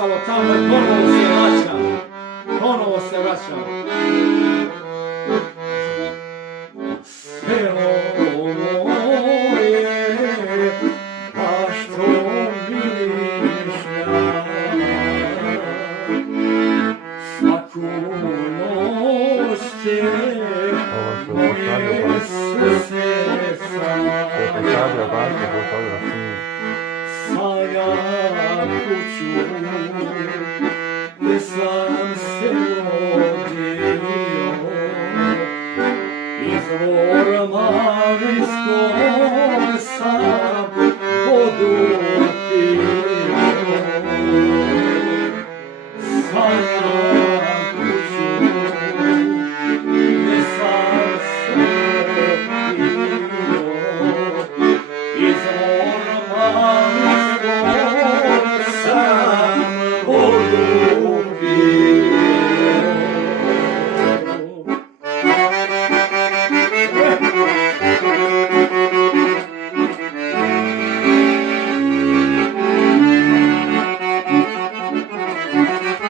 остало тамо и поново се враќам. Поноvo se vraćam. Selo moje, a što mirišlja, svaku noć te moje srce saja kuću,